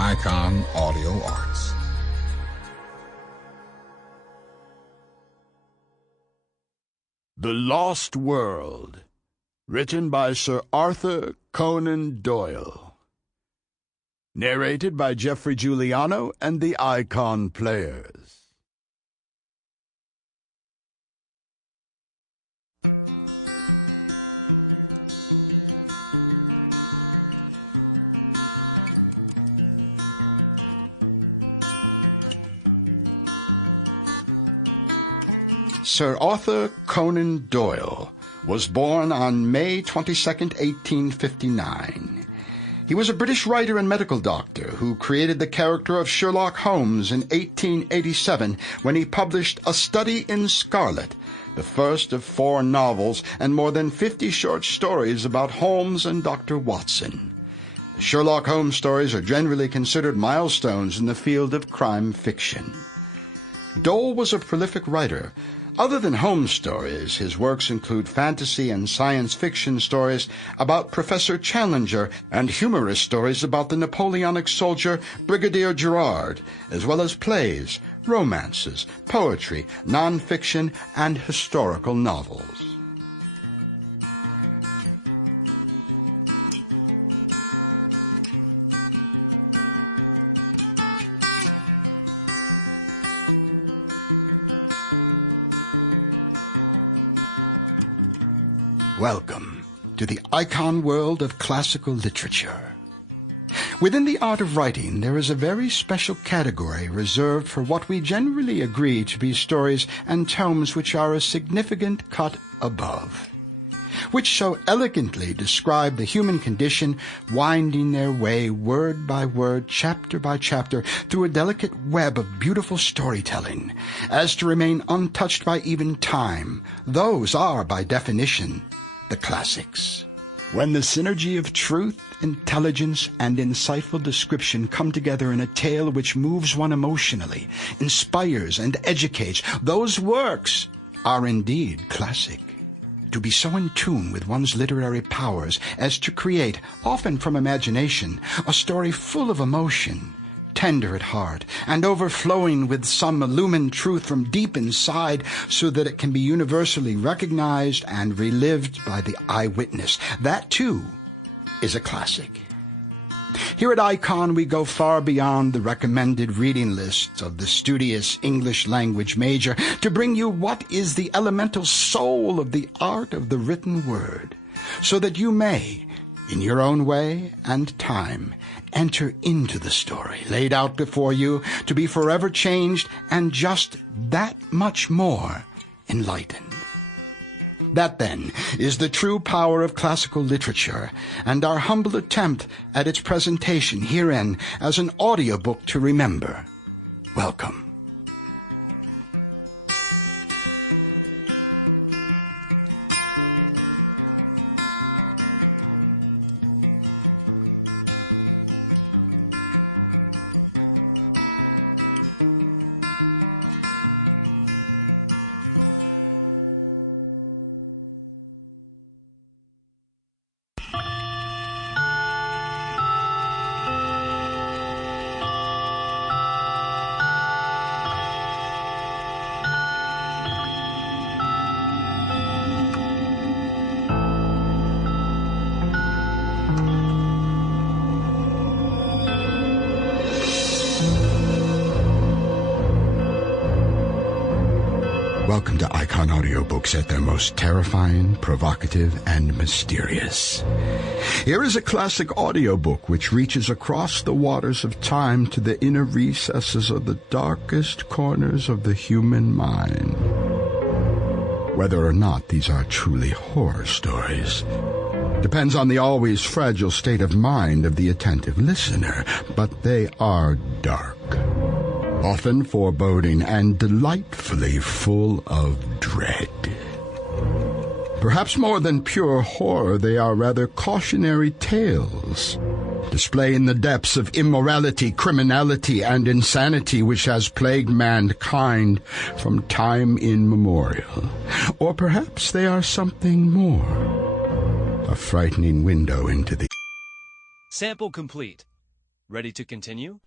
Icon Audio Arts. The Lost World, written by Sir Arthur Conan Doyle. Narrated by Geoffrey Giuliano and the Icon Players. Sir Arthur Conan Doyle was born on May 22nd, 1859. He was a British writer and medical doctor who created the character of Sherlock Holmes in 1887 when he published A Study in Scarlet, the first of 4 novels and more than 50 short stories about Holmes and Dr. Watson. The Sherlock Holmes stories are generally considered milestones in the field of crime fiction. Doyle was a prolific writer. Other than Holmes stories, his works include fantasy and science fiction stories about Professor Challenger and humorous stories about the Napoleonic soldier Brigadier Gerard, as well as plays, romances, poetry, non-fiction, and historical novels. Welcome to the icon world of classical literature. Within the art of writing, there is a very special category reserved for what we generally agree to be stories and tomes which are a significant cut above, which so elegantly describe the human condition, winding their way word by word, chapter by chapter, through a delicate web of beautiful storytelling, as to remain untouched by even time. Those are, by definition, the classics. When the synergy of truth, intelligence, and insightful description come together in a tale which moves one emotionally, inspires, and educates, those works are indeed classic. To be so in tune with one's literary powers as to create, often from imagination, a story full of emotion, tender at heart, and overflowing with some illumined truth from deep inside, so that it can be universally recognized and relived by the eyewitness. That, too, is a classic. Here at Icon, we go far beyond the recommended reading lists of the studious English language major to bring you what is the elemental soul of the art of the written word, so that you may, in your own way and time, enter into the story laid out before you to be forever changed and just that much more enlightened. That, then, is the true power of classical literature, and our humble attempt at its presentation herein as an audiobook to remember. Welcome. Welcome to Icon Audiobooks at their most terrifying, provocative, and mysterious. Here is a classic audiobook which reaches across the waters of time to the inner recesses of the darkest corners of the human mind. Whether or not these are truly horror stories depends on the always fragile state of mind of the attentive listener, but they are dark, often foreboding, and delightfully full of dread. Perhaps more than pure horror, they are rather cautionary tales, displaying the depths of immorality, criminality, and insanity which has plagued mankind from time immemorial. Or perhaps they are something more, a frightening window into the... Sample complete. Ready to continue?